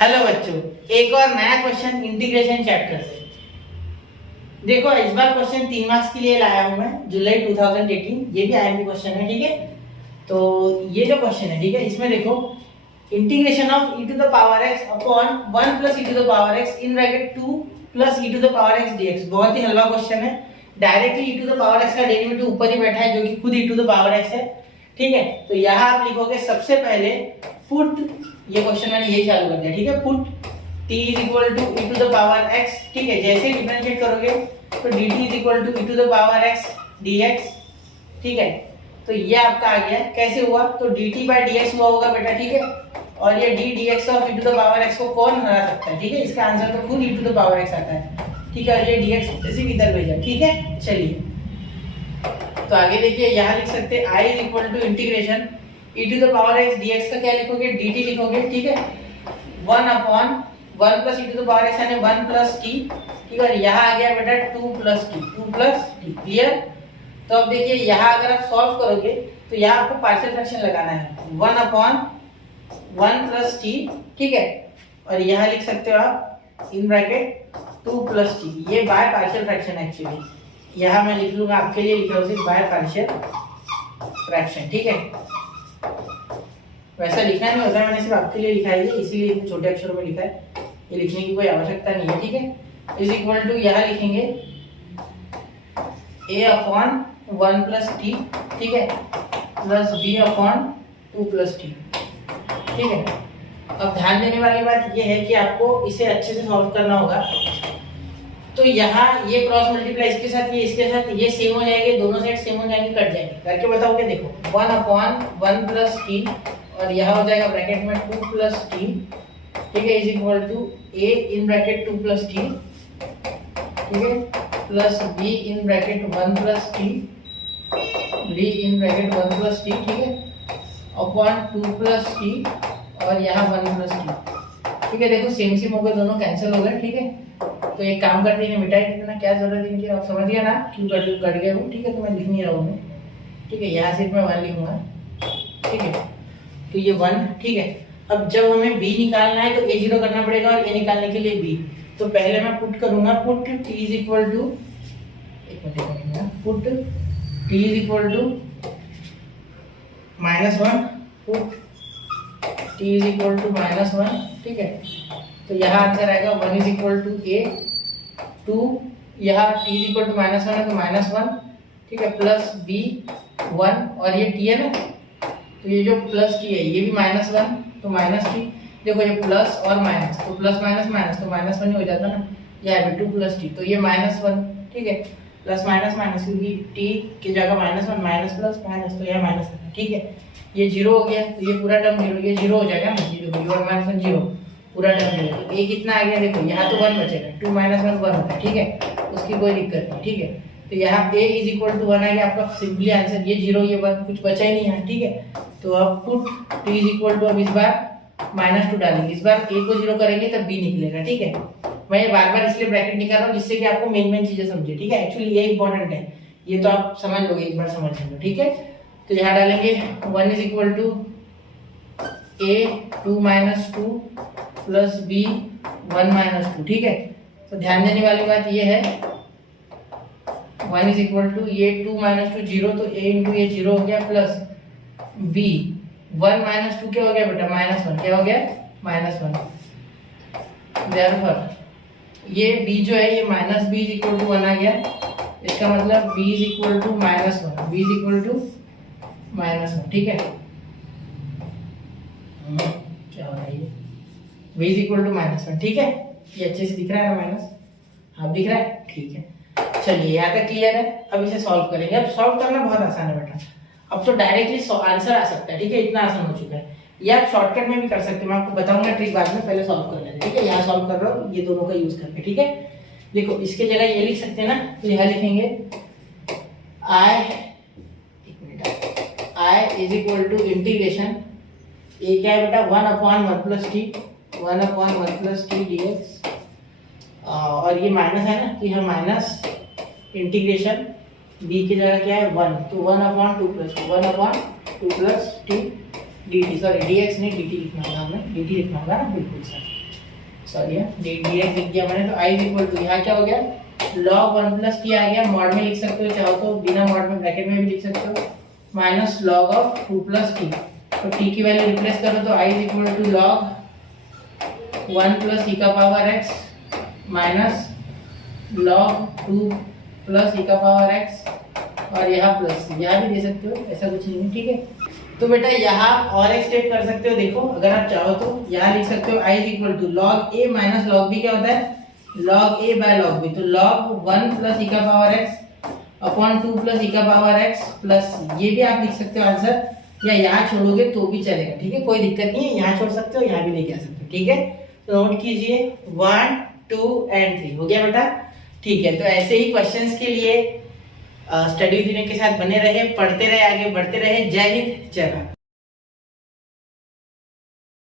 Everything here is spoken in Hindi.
हेलो बच्चों, एक और नया क्वेश्चन इंटीग्रेशन चैप्टर से। देखो इस बार क्वेश्चन 3 मार्क्स के लिए लाया हूं मैं, जुलाई 2018। ये भी आईएमपी क्वेश्चन है, ठीक है। तो ये जो क्वेश्चन है, ठीक है, इसमें देखो integration of e to the power x upon 1 plus e to the power x in bracket 2 plus e to the power x dx। बहुत ही हलवा क्वेश्चन है। Directly e to the power x का डेरिवेटिव ऊपर ही बैठा है जो कि खुद e to the power x है, ठीक है। तो यहाँ आप लिखोगे सबसे पहले पुट, ये क्वेश्चन मैंने यही चालू कर दिया, ठीक है। Put t is equal to e to the power x, ठीक है। जैसे ही डिफरेंशिएट करोगे तो dt is equal to e to the power x dx, ठीक है। तो ये आपका आ गया। कैसे हुआ? तो dt बाय dx हुआ होगा बेटा, ठीक है। और ये d dx of e to the power x को कौन हरा सकता है, ठीक है। इसका आंसर तो खुद e to the power x आता है, ठीक है। और ये dx सिर्फ इधर भेजा, ठीक है। चलिए तो आगे देखिए, यहाँ लिख सकते हैं i is equal to integration e to the power x dx का क्या लिखोगे? dt लिखोगे, ठीक है। 1 upon 1 plus e to the power x यानी 1 प्लस t, ठीक है। यहाँ आ गया बेटा 2 प्लस t, क्लियर। तो अब देखिए यहाँ अगर आप सॉल्व करोगे तो यहाँ आपको पार्शियल फ्रैक्शन लगाना है 1 अपॉन 1 प्लस t, ठीक है। और यहाँ लिख सकते हो आप इन ब्रैकेट 2 प्लस t, ये बाय पार्शियल फ्रैक्शन एक्चुअली। यहाँ मैं लिख लूंगा, आपके लिए लिखा हूँ बाय पार्शियल फ्रैक्शन, ठीक है। वैसा लिखना नहीं होता है, मैंने सिर्फ आपके लिए लिखा है, इसीलिए छोटे अक्षरों में लिखा है, ये लिखने की कोई आवश्यकता नहीं है, ठीक है। इज इक्वल टू यहाँ लिखेंगे a अपॉन 1 प्लस टी, ठीक है, plus b upon 2 plus T, ठीक है। अब ध्यान देने वाली बात ये है कि आपको इसे अच्छे से सॉल्व करना होगा। तो यहाँ ये क्रॉस मल्टीप्लाई इसके साथ ये सेम हो जाएंगे, दोनों साइड सेम हो जाएंगे, कट जाएंगे। करके बताओगे, देखो 1 अपॉन 1 प्लस टी और यहाँ हो जाएगा ब्रैकेट में 2 प्लस टी, ठीक है, is equal to a in bracket 2 plus T, ठीक है, plus b in bracket 1 plus T, b in bracket 1 plus T, ठीक है, अपॉन 2 प्लस टी और यहाँ 1 प्लस टी, ठीक है। देखो सेम हो गए, दोनों कैंसिल हो गए, ठीक है। तो एक काम करते हैं, मिटाई देना, क्या जरूरत है इनकी, आप समझ गया ना क्यों कट गए वो, ठीक है। तो मैं लिख नहीं रहा हूँ, ठीक है। यहाँ सिर्फ मैं 1 लिखूंगा, ठीक है। तो ये 1, ठीक है। अब जब हमें b निकालना है तो a0 करना पड़ेगा और a निकालने के लिए b। तो पहले मैं पुट करूंगा, put t is equal to, put t is equal to -1, put t is equal to -1, ठीक है। तो यहाँ आंसर आएगा 1 इज इक्वल टू a, 2, यहाँ t इज इक्वल टू -1 है तो -1, ठीक है, प्लस b 1 और ये t है ना, तो ये जो प्लस t है ये भी -1 तो -t। देखो ये प्लस और माइनस, तो प्लस माइनस माइनस तो -1 ही हो जाता ना, यह है 2 प्लस t, तो ये -1, ठीक है, प्लस माइनस माइनस, क्योंकि t की जगह -1 माइनस प्लस माइनस, तो यह माइनस है, ठीक है। ये 0 हो गया, तो ये पूरा टर्म 0, ये 0 हो जाएगा ना, ये देखो और -1 0, पूरा टर्म 0। तो a कितना आ गया? देखो यहाँ तो 1 बचेगा, 2 - 1 1 होता है, ठीक है, उसकी कोई दिक्कत नहीं, ठीक है। तो यहाँ a इज इक्वल टू 1 आ गया आपका सिंपली आंसर, ये 0 ये 1, कुछ बचा ही नहीं है, ठीक है। तो अब put t is equal to, अब इस बार -2 डालेंगे, इस बार a को 0 करेंगे तब b निकलेगा, ठीक है। मैं ये बार इसलिए ब्रैकेट निकाल रहा हूँ जिससे कि आपको मेन चीजें समझे, ठीक है। एक्चुअली ये इंपॉर्टेंट है, ये तो आप समझ लोगे, एक बार समझ लेंगे, ठीक है। तो यहाँ डालेंगे 1 is equal to a 2 - 2 plus b 1 - 2, ठीक है। तो ध्यान देने वाली बात ये है 1 इज इक्वल टू ये 2 - 2 0, तो a इंटू ये 0 हो गया, प्लस b 1 - 2 क्या हो गया बेटा? -1, क्या हो गया? -1। देयरफॉर ये b जो है ये -b इज इक्वल टू 1 आ गया, इसका मतलब b is equal to -1, b is equal to -1, ठीक है। क्या हो रहा है ये? b इज इक्वल टू -1, ठीक है। ये अच्छे से दिख रहा है ना माइनस? हाँ दिख रहा है, ठीक है। चलिए यहाँ तक क्लियर है। अब इसे सॉल्व करेंगे। अब सॉल्व करना बहुत आसान है बेटा, अब तो डायरेक्टली आंसर आ सकता है, ठीक है, इतना आसान हो चुका है। ये आप शॉर्टकट में भी कर सकते हैं, मैं आपको बताऊंगा ट्रिक बाद में, पहले सॉल्व कर लेते हैं, ठीक है। यहाँ सॉल्व कर रहा हूँ ये दोनों का यूज करके, ठीक है। देखो इसके जगह ये लिख सकते हैं ना, तो यहाँ लिखेंगे i is equal to integration, ये क्या है बेटा? 1 upon 1 plus T, 1 upon 1 plus T dx, और ये माइनस है ना, कि हम माइनस इंटीग्रेशन b की जगह क्या है 1, तो 1 upon 2 plus T, 1 upon 2 plus T dt, sorry dx नहीं dt लिखना होगा, हमें dt लिखना होगा ना, बिल्कुल सर। सॉरी dx लिख दिया मैंने, तो i इज इक्वल टू यहाँ क्या हो गया log 1 प्लस टी आ गया, मॉड में लिख सकते हो, चाहो तो बिना मॉड में ब्रैकेट में भी लिख सकते हो, minus log of 2 plus T. तो t की वैल्यू रिप्लेस करो तो i is equal to log 1 plus e का power x minus log 2 plus e का पावर x, और यहाँ प्लस यहाँ भी दे सकते हो, ऐसा कुछ नहीं है, ठीक है। तो बेटा यहाँ और एक स्टेप कर सकते हो, देखो अगर आप चाहो तो यहाँ लिख सकते हो i is equal to log a minus log b क्या होता है log a by log b, तो log 1 प्लस e का power x upon 2 plus e का पावर x प्लस, ये भी आप लिख सकते हो आंसर, या यहाँ छोड़ोगे तो भी चलेगा, ठीक है, कोई दिक्कत नहीं है, यहाँ छोड़ सकते हो यहाँ भी लेके आ सकते हो, ठीक है। तो नोट कीजिए 1 2 एंड 3 हो गया बेटा, ठीक है। तो ऐसे ही क्वेश्चंस के लिए स्टडी यूनिट के साथ बने रहे, पढ़ते रहे, आगे बढ़ते रहे। जय हिंद, जय भारत।